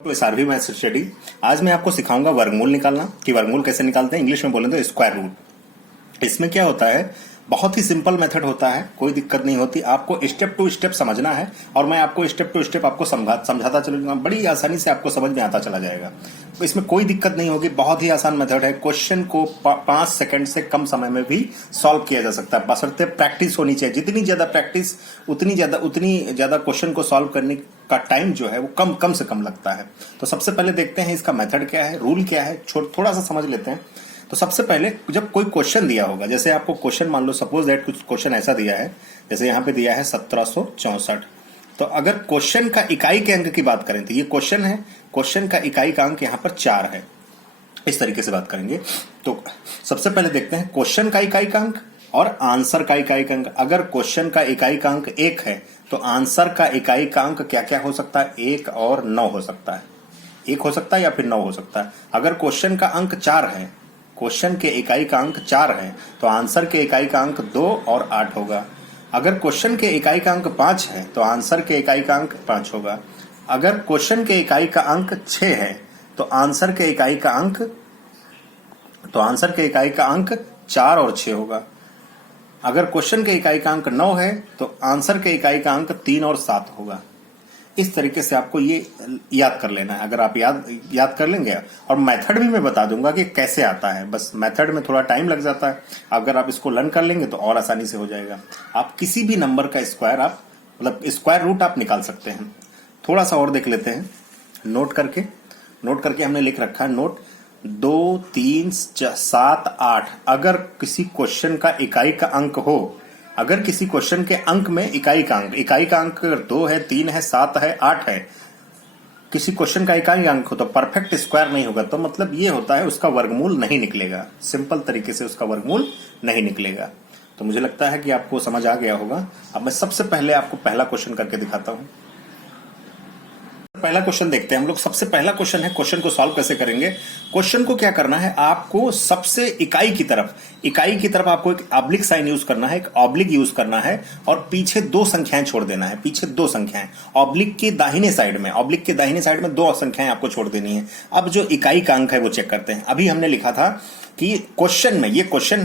तो SRV maths study. आज मैं आपको सिखाऊंगा वर्गमूल निकालना कि वर्गमूल कैसे निकालते हैं। इंग्लिश में बोलें तो स्क्वायर रूट। इसमें क्या होता है, बहुत ही सिंपल मेथड होता है, कोई दिक्कत नहीं होती। आपको स्टेप टू स्टेप समझना है और मैं आपको स्टेप टू स्टेप आपको समझाता चलूंगा, बड़ी आसानी से आपको समझ में आता चला जाएगा। तो इसमें कोई दिक्कत नहीं होगी, बहुत ही आसान मेथड है। क्वेश्चन को 5 सेकंड से कम समय में भी सॉल्व किया जा सकता है, बशर्ते प्रैक्टिस होनी चाहिए। जितनी ज्यादा प्रैक्टिस उतनी ज्यादा क्वेश्चन को सॉल्व करने का टाइम जो है वो कम से कम लगता है। तो सबसे पहले देखते हैं इसका मेथड क्या है, रूल क्या है, थोड़ा सा समझ लेते हैं। तो सबसे पहले जब कोई क्वेश्चन दिया होगा, जैसे आपको क्वेश्चन मान लो सपोज दैट कुछ क्वेश्चन ऐसा दिया है, जैसे यहाँ पे दिया है 1764। तो अगर क्वेश्चन का इकाई के अंक की बात करें तो ये क्वेश्चन है, क्वेश्चन का इकाई का अंक यहाँ पर 4 है। इस तरीके से बात करेंगे। तो सबसे पहले देखते हैं क्वेश्चन का इकाई का अंक और आंसर का इकाई का अंक। अगर क्वेश्चन का इकाई का अंक 1 है तो आंसर का इकाई का अंक क्या क्या हो सकता है, 1 और 9 हो सकता है। 1 हो सकता है या फिर 9 हो सकता है। अगर क्वेश्चन का अंक 4 है, क्वेश्चन के इकाई का अंक 4 है तो आंसर के इकाई का अंक 2 और 8 होगा। अगर क्वेश्चन के इकाई का अंक 5 है तो आंसर के इकाई का अंक 5 होगा। अगर क्वेश्चन के इकाई का अंक 6 है तो आंसर के इकाई का अंक 4 और 6 होगा। अगर क्वेश्चन के इकाई का अंक 9 है तो आंसर के इकाई का अंक 3 और 7 होगा। इस तरीके से आपको ये याद कर लेना है। अगर आप याद कर लेंगे, और मेथड भी मैं बता दूंगा कि कैसे आता है, बस मेथड में थोड़ा टाइम लग जाता है। अगर आप इसको लर्न कर लेंगे तो और आसानी से हो जाएगा। आप किसी भी नंबर का स्क्वायर आप मतलब स्क्वायर रूट आप निकाल सकते हैं। थोड़ा सा और देख लेते हैं। नोट करके हमने लिख रखा है नोट 2 3 7 8। अगर किसी क्वेश्चन का इकाई का अंक हो, अगर किसी क्वेश्चन के अंक में इकाई का अंक अगर 2 है, 3 है, 7 है, 8 है, किसी क्वेश्चन का इकाई अंक हो तो परफेक्ट स्क्वायर नहीं होगा। तो मतलब ये होता है उसका वर्गमूल नहीं निकलेगा, सिंपल तरीके से उसका वर्गमूल नहीं निकलेगा। तो मुझे लगता है कि आपको समझ आ गया होगा। अब मैं सबसे पहले आपको पहला क्वेश्चन करके दिखाता हूं। पहला क्वेश्चन देखते हैं हम लोग। सबसे पहला क्वेश्चन है, क्वेश्चन को सॉल्व कैसे करेंगे। क्वेश्चन को क्या करना है, आपको सबसे इकाई की तरफ आपको एक ऑब्लिक साइन यूज करना है, एक ऑब्लिक यूज करना है और पीछे 2 संख्याएं छोड़ देना है। पीछे 2 संख्याएं ऑब्लिक के दाहिने साइड में 2 संख्याएं आपको छोड़ देनी है। अब जो इकाई का अंक है वो चेक करते हैं। अभी हमने लिखा था कि क्वेश्चन में ये क्वेश्चन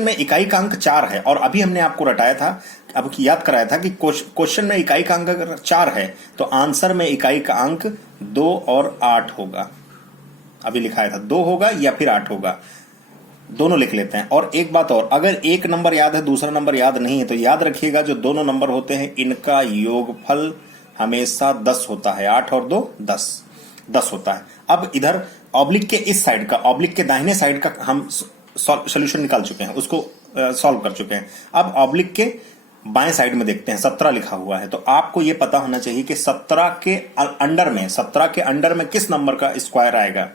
में इकाई का अंक 4 है और अभी हमने आपको रटाया था, अब याद कराया था कि क्वेश्चन में इकाई का अंक अगर 4 है तो आंसर में इकाई का अंक 2 और 8 होगा। अभी लिखाया था 2 होगा या फिर 8 होगा, दोनों लिख लेते हैं। और एक बात और, अगर एक नंबर याद है दूसरा नंबर याद नहीं है तो याद रखिएगा जो दोनों नंबर होते हैं इनका योगफल हमेशा 10 होता है। 8 और 2 10 होता है। अब इधर ऑब्लिक के इस साइड का, ऑब्लिक के दाहिने साइड का हम सॉल्यूशन निकाल चुके हैं, उसको सॉल्व कर चुके हैं। अब ऑब्लिक के बाएं साइड में देखते हैं, 17 लिखा हुआ है। तो आपको यह पता होना चाहिए कि 17 के अंडर में किस नंबर का स्क्वायर आएगा,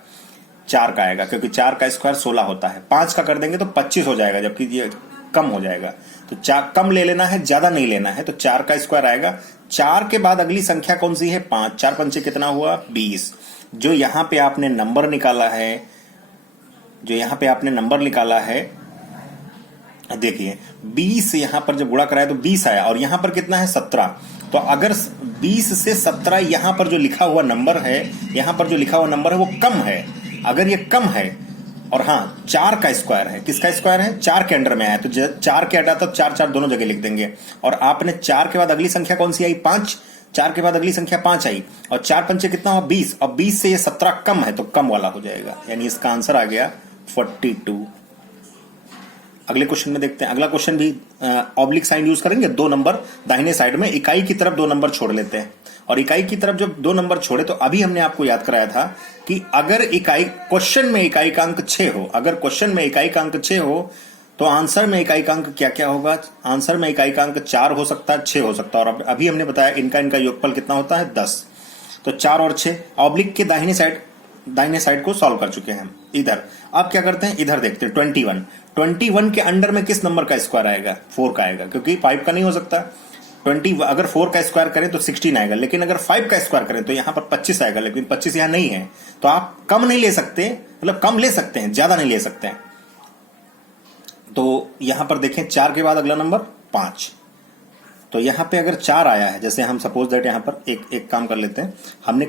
4 का आएगा, क्योंकि 4 का स्क्वायर 16 होता है। 5 का कर देंगे तो 25 हो जाएगा, जबकि ये कम हो जाएगा। तो 4 कम ले लेना है, ज्यादा नहीं लेना है। तो 4 का स्क्वायर आएगा। 4 के बाद अगली संख्या कौन सी है, 5। 4 पंचे कितना हुआ, 20। जो यहां पे आपने नंबर निकाला है, देखिए 20 यहां पर जब गुणा कराया तो 20 आया और यहां पर कितना है, 17। तो अगर 20 से 17 यहां पर जो लिखा हुआ नंबर है वो कम है। अगर ये कम है और हाँ 4 का स्क्वायर है, किसका स्क्वायर है, 4 के अंडर में आया, तो 4 के अंडर तो 4 दोनों जगह लिख देंगे। और आपने 4 के बाद अगली संख्या कौन सी आई, 5। 4 के बाद अगली संख्या 5 आई और 4 पंचे कितना हुआ, 20। और 20 से ये 17 कम है तो कम वाला हो जाएगा, यानी इसका आंसर आ गया 42। अगले क्वेश्चन में देखते हैं। अगला क्वेश्चन भी ऑब्लिक साइन यूज करेंगे। 2 नंबर दाहिने साइड में, इकाई की तरफ 2 नंबर छोड़ लेते हैं। और इकाई की तरफ जब 2 नंबर छोड़े तो अभी हमने आपको याद कराया था कि अगर क्वेश्चन में इकाई का अंक 6 हो, तो आंसर में इकाई का अंक क्या क्या होगा। आंसर में इकाई का अंक 4 हो सकता है, 6 हो सकता है। और अभी हमने बताया इनका योगफल कितना होता है, 10। तो 4 और 6 ऑब्लिक के दाहिने साइड को सॉल्व कर चुके हैं। इधर आप क्या करते हैं, इधर देखते हैं 21 के अंडर में किस नंबर का स्क्वायर आएगा, 4 का आएगा, क्योंकि 5 का नहीं हो सकता। 20 अगर 4 का स्क्वायर करें तो 16 आएगा, लेकिन अगर 5 का स्क्वायर करें तो यहां पर 25 आएगा, लेकिन 25 यहां नहीं है। तो आप कम नहीं ले सकते, मतलब कम ले सकते हैं, ज्यादा नहीं ले सकते हैं। तो यहां पर देखें 4 के बाद अगला नंबर 5। तो यहाँ पे अगर 4 आया है, जैसे हम सपोज दैट यहाँ पर एक काम कर लेते हैं, हमने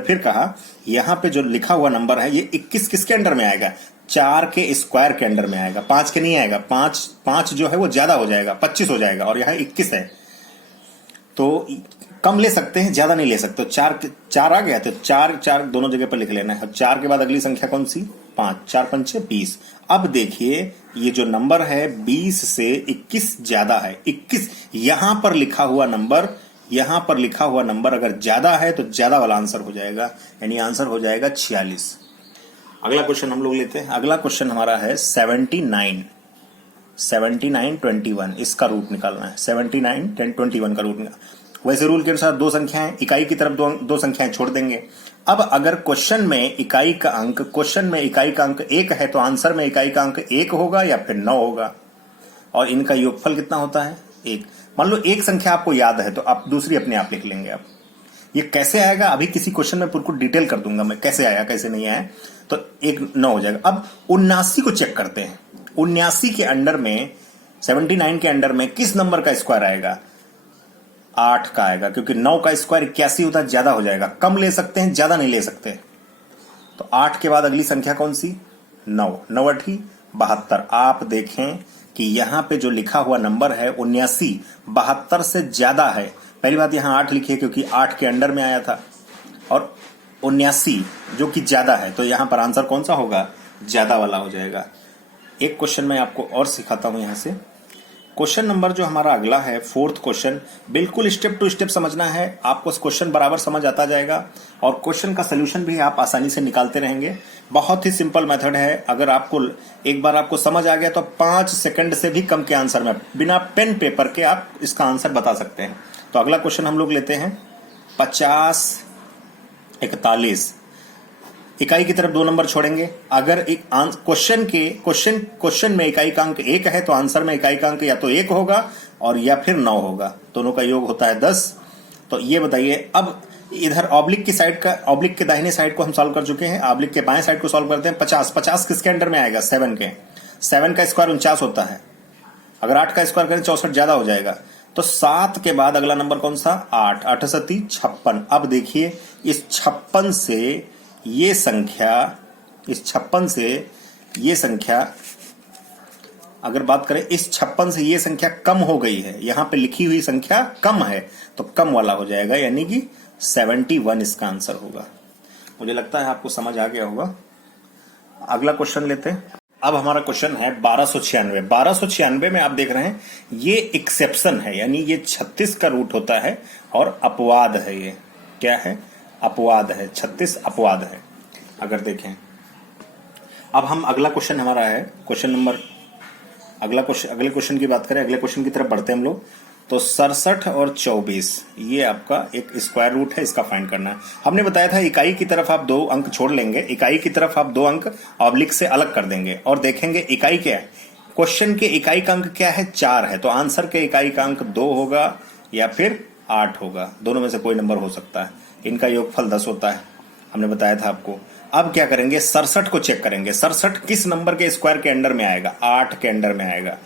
फिर कहा यहाँ पे जो लिखा हुआ नंबर है ये 21 किसके अंडर में आएगा? 4 के स्क्वायर के अंडर में आएगा, 5 के नहीं आएगा। 5 जो है वो ज्यादा हो जाएगा, 25 हो जाएगा, और यहाँ 21 है तो कम ले सकते हैं, ज्यादा नहीं ले सकते। तो 4 आ गया तो 4 दोनों जगह पर लिख लेना है। 4 के बाद अगली संख्या कौन सी? 5, 4 पंचे 20। अब देखिए ये जो नंबर है 20 से 21 ज्यादा है। 21 यहां पर लिखा हुआ नंबर अगर ज्यादा है तो ज्यादा वाला आंसर हो जाएगा, यानी आंसर हो जाएगा 46। अगला क्वेश्चन हम लोग लेते हैं। अगला क्वेश्चन हमारा है 79 21, इसका रूट निकालना है। 79 10 21 का रूट निकालना। वैसे रूल के अनुसार 2 संख्याएं, इकाई की तरफ दो संख्याएं छोड़ देंगे। अब अगर क्वेश्चन में इकाई का अंक 1 है तो आंसर में इकाई का अंक 1 होगा या फिर 9 होगा, और इनका योगफल कितना होता है? 1। मान लो एक संख्या आपको याद है तो आप दूसरी अपने आप लिख लेंगे। आप ये कैसे आएगा अभी किसी क्वेश्चन में बिल्कुल डिटेल कर दूंगा मैं, कैसे आया कैसे नहीं आया। तो 1 9 हो जाएगा। अब 79 को चेक करते हैं। 79 के अंडर में 79 के अंडर में किस नंबर का स्क्वायर आएगा? 8 का आएगा, क्योंकि 9 का स्क्वायर 81 होता है, ज्यादा हो जाएगा। कम ले सकते हैं, ज्यादा नहीं ले सकते। तो 8 के बाद अगली संख्या कौन सी? 9 9 8 72। आप देखें कि यहां पे जो लिखा हुआ नंबर है 79 72 से ज्यादा है। पहली बात यहां 8 लिखी है क्योंकि 8 के अंडर में आया था, और 79 जो कि ज्यादा है, तो यहां पर आंसर कौन सा होगा? ज्यादा वाला हो जाएगा। एक क्वेश्चन मैं आपको और सिखाता हूं यहां से। क्वेश्चन नंबर जो हमारा अगला है 4th क्वेश्चन, बिल्कुल स्टेप टू स्टेप समझना है आपको। क्वेश्चन बराबर समझ आता जाएगा और क्वेश्चन का सोल्यूशन भी आप आसानी से निकालते रहेंगे। बहुत ही सिंपल मेथड है। अगर आपको एक बार आपको समझ आ गया तो 5 सेकंड से भी कम के आंसर में बिना पेन पेपर के आप इसका आंसर बता सकते हैं। तो अगला क्वेश्चन हम लोग लेते हैं 50 41। इकाई की तरफ 2 नंबर छोड़ेंगे। अगर एक क्वेश्चन में इकाई का अंक 1 है तो आंसर में इकाई का अंक या तो 1 होगा और या फिर 9 होगा। दोनों का योग होता है 10। तो ये बताइए, अब इधर ऑब्लिक की साइड का, ऑब्लिक के दाहिने साइड को हम सॉल्व कर चुके हैं, ऑब्लिक के बाएं साइड को सॉल्व करते हैं। 50 किसके अंडर में आएगा? 7 के। 7 का स्क्वायर 49 होता है। अगर 8 का स्क्वायर करें 64 ज्यादा हो जाएगा। तो 7 के बाद अगला नंबर कौन सा? 8 8 7 56। अब देखिए इस 56 से ये संख्या अगर बात करें, इस 56 से ये संख्या कम हो गई है। यहां पे लिखी हुई संख्या कम है तो कम वाला हो जाएगा, यानी कि 71 इसका आंसर होगा। मुझे लगता है आपको समझ आ गया होगा। अगला क्वेश्चन लेते हैं। अब हमारा क्वेश्चन है 1296। 1296 में आप देख रहे हैं ये एक्सेप्शन है, यानी ये 36 का रूट होता है और अपवाद है। ये क्या है? अपवाद है। 36 अपवाद है। अगर देखें, अब हम अगला क्वेश्चन हमारा है क्वेश्चन नंबर, अगले क्वेश्चन की बात करें, अगले क्वेश्चन की तरफ बढ़ते हैं हम लोग। तो 67 और 24 ये आपका एक स्क्वायर रूट है, इसका फाइंड करना है। हमने बताया था इकाई की तरफ आप 2 अंक छोड़ लेंगे, इकाई की तरफ आप 2 अंक ऑब्लिक से अलग कर देंगे और देखेंगे इकाई क्या है। क्वेश्चन के इकाई का अंक क्या है? 4 है, तो आंसर के इकाई का अंक 2 होगा या फिर 8 होगा। दोनों में से कोई नंबर हो सकता है। इनका योगफल 10 होता है, हमने बताया था आपको। अब क्या करेंगे? 67 को चेक करेंगे। 67 किस नंबर के स्क्वायर के अंडर में आएगा? 8 के अंडर में आएगा।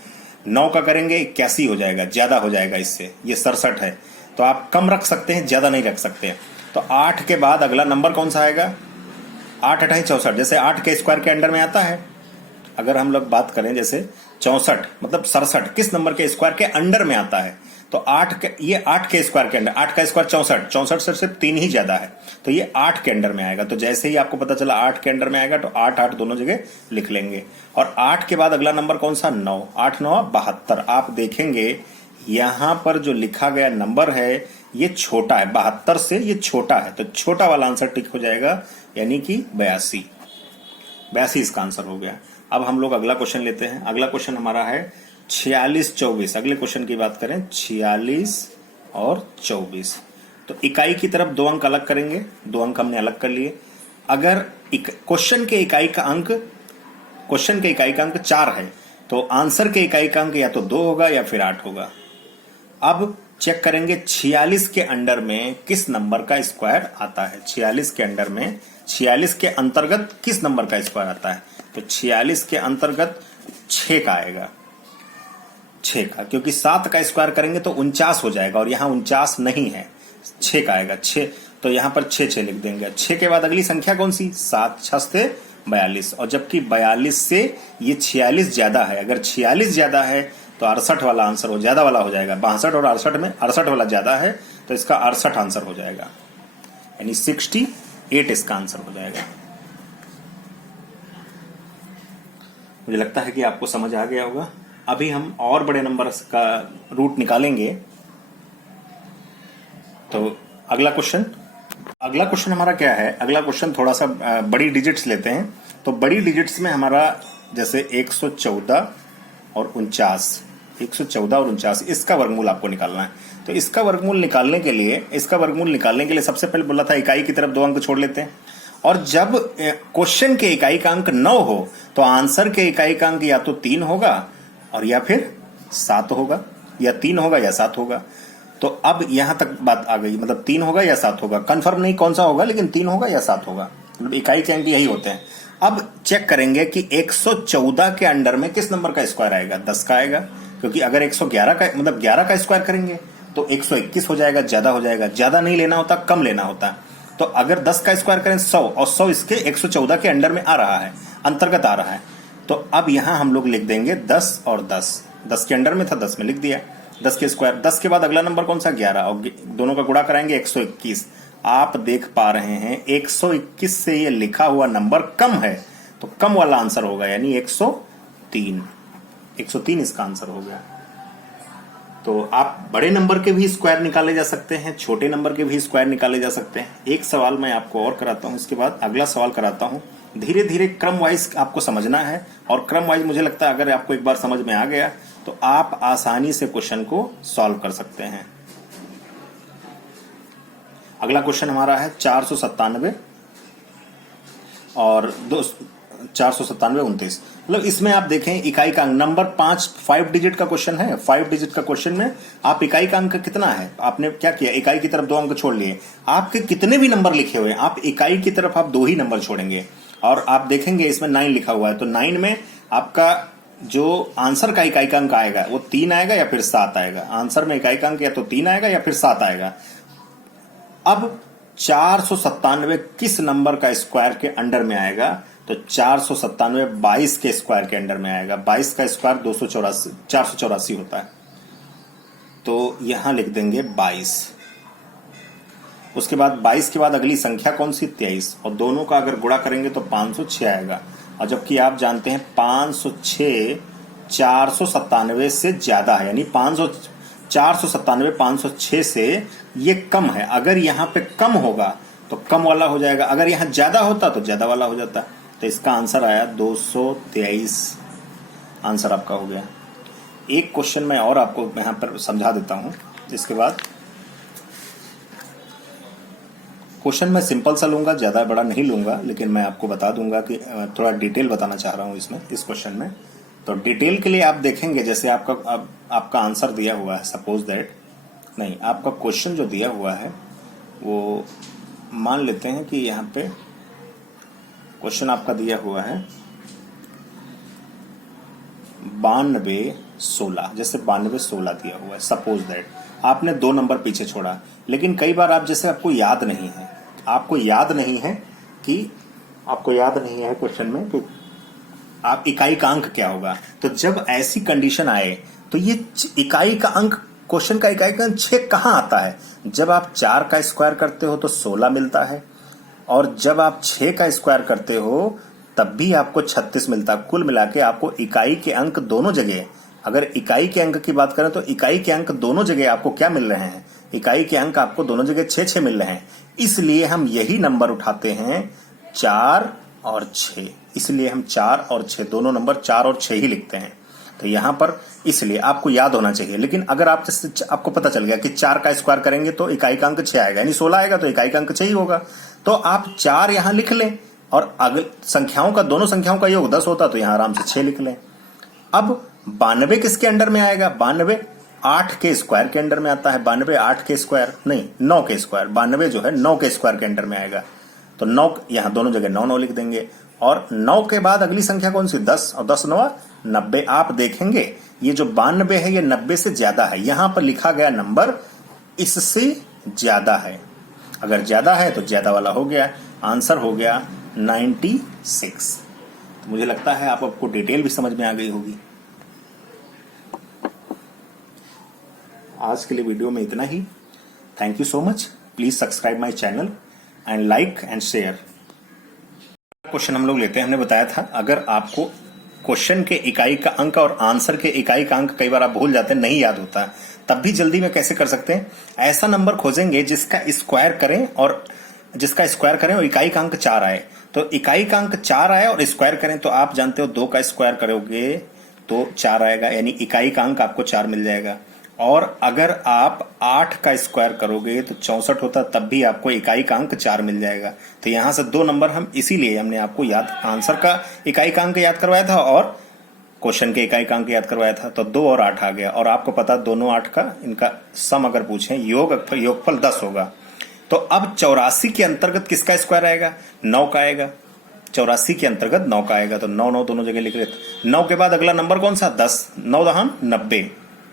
9 का करेंगे 81 हो जाएगा, ज्यादा हो जाएगा इससे। ये 67 है तो आप कम रख सकते हैं, ज्यादा नहीं रख सकते हैं। तो 8 के बाद अगला नंबर कौन सा आएगा? 8 8 64, जैसे 8 के स्क्वायर के अंडर में आता है। अगर हम लोग बात करें जैसे 64 मतलब 67 किस नंबर के स्क्वायर के अंडर में आता है? तो 8 के स्क्वायर के अंडर, 8 का स्क्वायर 64 से सिर्फ 3 ही ज्यादा है, तो ये 8 के अंडर में आएगा। तो जैसे ही आपको पता चला 8 के अंडर में आएगा तो 8 8 दोनों जगह लिख लेंगे। और 8 के बाद अगला नंबर कौन सा? 9। 8 9 72। आप देखेंगे यहां पर जो लिखा गया नंबर है ये छोटा है, 72 से ये छोटा है, तो छोटा वाला आंसर टिक हो जाएगा, यानी कि 82 इसका आंसर हो गया। अब हम लोग अगला क्वेश्चन लेते हैं। अगला क्वेश्चन हमारा है 46 24। अगले क्वेश्चन की बात करें 46 और 24, तो इकाई की तरफ 2 अंक अलग करेंगे। 2 अंक हमने अलग कर लिए। अगर क्वेश्चन के इकाई का अंक 4 है तो आंसर के इकाई का अंक या तो 2 होगा या फिर 8 होगा। अब चेक करेंगे 46 के अंडर में किस नंबर का स्क्वायर आता है। 46 के अंडर में 46 के अंतर्गत किस नंबर का स्क्वायर आता है? तो 46 के अंतर्गत 6 का आएगा। 6 का, क्योंकि 7 का स्क्वायर करेंगे तो 49 हो जाएगा और यहाँ 49 नहीं है, 6 का आएगा 6, तो यहाँ पर 6 लिख देंगे। 6 के बाद अगली संख्या कौन सी, 7 6 42, और जबकि 42 से ये 46 ज्यादा है, अगर 46 ज्यादा है तो 68 वाला आंसर वो ज्यादा वाला हो जाएगा। 62 और 68 में 68 वाला ज्यादा है, तो इसका 68 आंसर हो जाएगा, यानी 68 इसका आंसर हो जाएगा। मुझे लगता है कि आपको समझ आ गया होगा। अभी हम और बड़े नंबर का रूट निकालेंगे। तो अगला क्वेश्चन हमारा क्या है, अगला क्वेश्चन थोड़ा सा बड़ी डिजिट्स लेते हैं। तो बड़ी डिजिट्स में हमारा जैसे 114 और 49, इसका वर्गमूल आपको निकालना है। तो इसका वर्गमूल निकालने के लिए सबसे पहले बोला था इकाई की तरफ 2 अंक छोड़ लेते हैं, और जब क्वेश्चन के इकाई का अंक 9 हो तो आंसर के इकाई का अंक या तो 3 होगा और या फिर 7 होगा, या 3 होगा या 7 होगा। तो अब यहां तक बात आ गई, मतलब 3 होगा या 7 होगा, कंफर्म नहीं कौन सा होगा, लेकिन 3 होगा या 7 होगा, मतलब इकाई के अंक यही होते हैं। अब चेक करेंगे कि 114 के अंडर में किस नंबर का स्क्वायर आएगा, 10 का आएगा, क्योंकि अगर 111 का मतलब 11 का स्क्वायर करेंगे तो 121 हो जाएगा, ज्यादा हो जाएगा, ज्यादा नहीं लेना होता, कम लेना होता। तो अगर 10 का स्क्वायर करें 100, और 100 इसके 114 के अंडर में आ रहा है, अंतर्गत आ रहा है। तो अब यहां हम लोग लिख देंगे 10 और 10 के अंडर में था, 10 में लिख दिया, 10 के स्क्वायर। 10 के बाद अगला नंबर कौन सा, 11, और दोनों का गुणा कराएंगे 121। आप देख पा रहे हैं 121 से ये लिखा हुआ नंबर कम है, तो कम वाला आंसर होगा, यानी 103 इसका आंसर हो गया। तो आप बड़े नंबर के भी स्क्वायर निकाले जा सकते हैं, छोटे नंबर के भी स्क्वायर निकाले जा सकते हैं। एक सवाल मैं आपको और कराता हूं, इसके बाद अगला सवाल कराता हूं। धीरे धीरे क्रम वाइज आपको समझना है, और क्रम वाइज मुझे लगता है अगर आपको एक बार समझ में आ गया तो आप आसानी से क्वेश्चन को सॉल्व कर सकते हैं। अगला क्वेश्चन हमारा है 497 और 497 मतलब इसमें आप देखें इकाई का अंक नंबर 5 डिजिट का क्वेश्चन है। 5 डिजिट का क्वेश्चन में आप इकाई का अंक कितना है, आपने क्या किया, इकाई की तरफ 2 अंक छोड़ लिए। आपके कितने भी नंबर लिखे हुए हैं, आप इकाई की तरफ आप 2 ही नंबर छोड़ेंगे, और आप देखेंगे इसमें 9 लिखा हुआ है, तो 9 में आपका जो आंसर का इकाई का अंक आएगा वो 3 आएगा या फिर 7 आएगा। आंसर में इकाई का अंक या तो 3 आएगा या फिर 7 आएगा। अब 497 किस नंबर का स्क्वायर के अंडर में आएगा, तो 497 22 के स्क्वायर के अंडर में आएगा। 22 का स्क्वायर 484 होता है, तो यहां लिख देंगे 22। उसके बाद 22 के बाद अगली संख्या कौन सी, 23, और दोनों का अगर गुणा करेंगे तो 506 आएगा। और जबकि आप जानते हैं 506 497 से ज्यादा है, यानी 497 506 से ये कम है। अगर यहाँ पे कम होगा तो कम वाला हो जाएगा, अगर यहाँ ज्यादा होता तो ज्यादा वाला हो जाता। तो इसका आंसर आया 223, आंसर आपका हो गया। एक क्वेश्चन मैं और आपको यहां पर समझा देता हूं, इसके बाद क्वेश्चन मैं सिंपल सा लूंगा, ज्यादा बड़ा नहीं लूंगा, लेकिन मैं आपको बता दूंगा कि थोड़ा डिटेल बताना चाह रहा हूं इसमें, इस क्वेश्चन में। तो डिटेल के लिए आप देखेंगे, जैसे आपका आंसर दिया हुआ है, सपोज दैट, नहीं, आपका क्वेश्चन जो दिया हुआ है वो मान लेते हैं कि यहाँ पे क्वेश्चन आपका दिया हुआ है 9216, जैसे 9216 दिया हुआ है, सपोज दैट आपने 2 नंबर पीछे छोड़ा। लेकिन कई बार आप जैसे आपको याद नहीं है क्वेश्चन में कि आप इकाई का अंक क्या होगा। तो जब ऐसी कंडीशन आए तो ये इकाई का अंक, क्वेश्चन का इकाई का अंक 6 कहां आता है, जब आप 4 का स्क्वायर करते हो तो 16 मिलता है, और जब आप 6 का स्क्वायर करते हो तब भी आपको 36 मिलता है। कुल मिला के आपको इकाई के अंक दोनों जगह, अगर इकाई के अंक की बात करें तो इकाई के अंक दोनों जगह आपको क्या मिल रहे हैं, इकाई के अंक आपको दोनों जगह 6 मिल रहे हैं। इसलिए हम यही नंबर उठाते हैं 4 और 6, इसलिए हम 4 और 6 दोनों नंबर 4 और 6 ही लिखते हैं। तो यहां पर इसलिए आपको याद होना चाहिए। लेकिन अगर आपको पता चल गया कि 4 का स्क्वायर करेंगे तो इकाई का अंक 6 आएगा, यानी 16 आएगा, तो इकाई का अंक 6 ही होगा, तो आप 4 यहां लिख लें, और अगर दोनों संख्याओं का योग 10 होता तो यहां आराम से 6 लिख लें। अब 92 किसके अंडर में आएगा, 92 8 के स्क्वायर के अंडर में आता है। 92 8 के स्क्वायर नहीं, 9 के स्क्वायर, 92 जो है 9 के स्क्वायर के अंडर में आएगा। तो 9 यहां दोनों जगह 9 लिख देंगे। और 9 के बाद अगली संख्या कौन सी? 10, और 10 9 90। आप देखेंगे ये जो 92 है ये 90 से ज्यादा है, यहां पर लिखा गया नंबर इससे ज्यादा है। अगर ज्यादा है तो ज्यादा वाला हो गया, आंसर हो गया 96। तो मुझे लगता है आपको डिटेल भी समझ में आ गई होगी। आज के लिए वीडियो में इतना ही। Thank you so much. Please subscribe my channel and like and share. Question हम लोग लेते हैं। हमने बताया था अगर आपको क्वेश्चन के इकाई का अंक और आंसर के इकाई का अंक कई बार आप भूल जाते हैं, नहीं याद होता, तब भी जल्दी में कैसे कर सकते हैं? ऐसा नंबर खोजेंगे जिसका स्क्वायर करें और इकाई का अंक 4 आए। तो इकाई का अंक 4 आए और स्क्वायर करें तो आप जानते हो 2 का स्क्वायर करोगे तो 4 आएगा, यानी इकाई का अंक आपको 4 मिल जाएगा। और अगर आप 8 का स्क्वायर करोगे तो 64 होता, तब भी आपको इकाई का अंक 4 मिल जाएगा। तो यहां से 2 नंबर हम इसीलिए हमने आपको आंसर का इकाई का अंक याद करवाया था और क्वेश्चन के इकाई का अंक याद करवाया था। तो 2 और 8 आ गया, और आपको पता दोनों 8 का इनका सम अगर पूछें योगफल 10 होगा। तो अब 84 के अंतर्गत किसका स्क्वायर आएगा? 9 का आएगा। 84 के अंतर्गत 9 का आएगा, तो 9 9 दोनों जगह लिख लेते। 9 के बाद अगला नंबर कौन सा? 10। 9 दहान 90।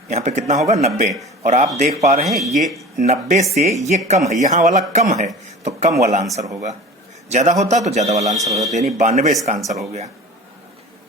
यहाँ पे कितना होगा? 90। और आप देख पा रहे हैं ये 90 से ये कम है, यहां वाला कम है, तो कम वाला आंसर होगा। ज्यादा होता तो ज्यादा वाला आंसर होता, यानी 92 इसका आंसर हो गया।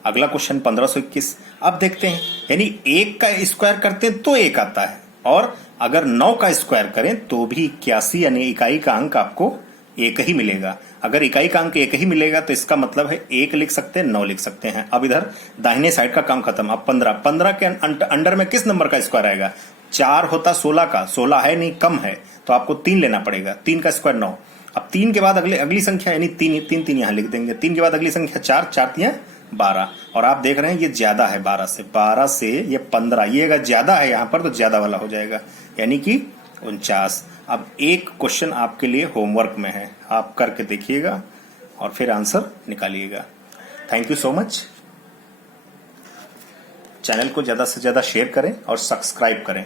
अगला क्वेश्चन 1521। अब देखते हैं, यानी 1 का स्क्वायर करते हैं तो 1 आता है, और अगर 9 का स्क्वायर करें तो भी 81, यानी इकाई का अंक आपको 1 ही मिलेगा। अगर इकाई का अंक 1 ही मिलेगा तो इसका मतलब है 1 लिख सकते हैं, 9 लिख सकते हैं। अब इधर दाहिने साइड का काम खत्म। अब 15 के अंडर में किस नंबर का स्क्वायर आएगा? 4 होता 16 का, 16 है नहीं, कम है, तो आपको 3 लेना पड़ेगा। 3 का स्क्वायर 9। अब 3 के बाद अगली संख्या, यानी 3 यहां लिख देंगे। 3 के बाद अगली संख्या 4, 4 3 12। और आप देख रहे हैं ये ज्यादा है 12 से ये 15, ये अगर ज्यादा है यहां पर तो ज्यादा वाला हो जाएगा, यानी कि 49। अब एक क्वेश्चन आपके लिए होमवर्क में है, आप करके देखिएगा और फिर आंसर निकालिएगा। Thank you so much. Channel को ज्यादा से ज्यादा शेयर करें और सब्सक्राइब करें।